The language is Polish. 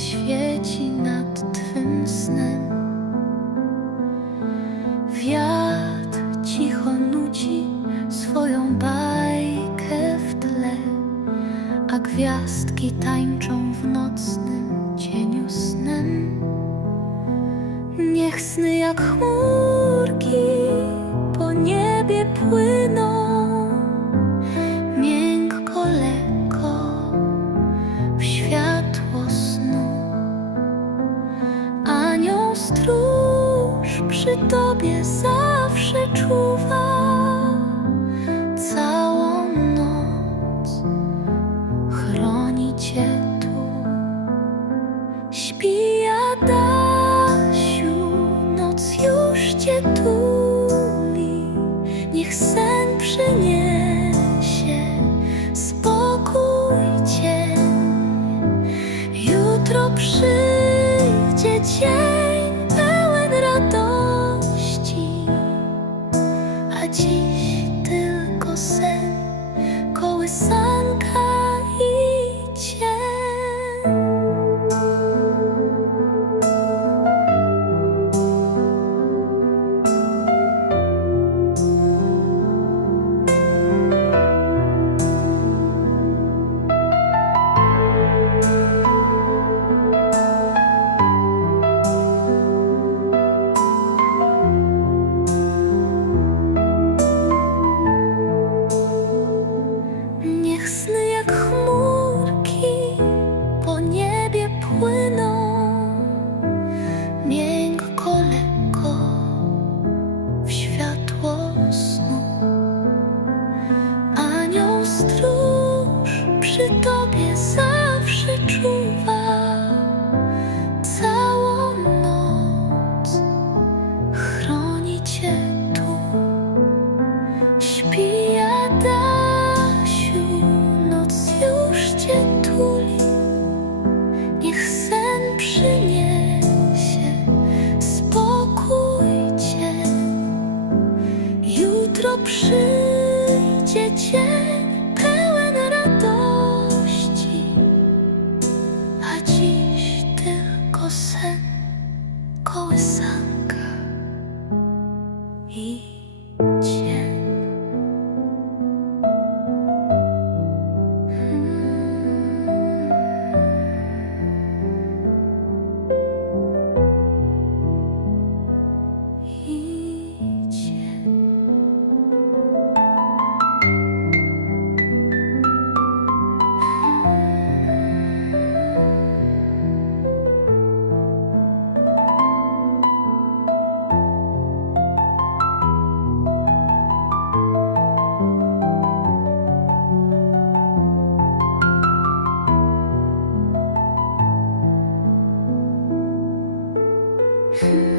świeci nad twym snem. Wiatr cicho nuci swoją bajkę w tle, a gwiazdki tańczą w nocnym cieniu snem. Niech sny jak chmur. Stróż przy tobie zawsze czuwa całą noc chroni cię tu. Śpi Adasiu, noc już cię tuli. Niech sen przyniesie spokój cię. Jutro przyjdzie dzień stróż przy tobie zawsze czuwa całą noc, chroni cię tu. Śpi Adasiu, noc już cię tuli. Niech sen przyniesie spokój cię. Jutro przyjdzie dzień 是。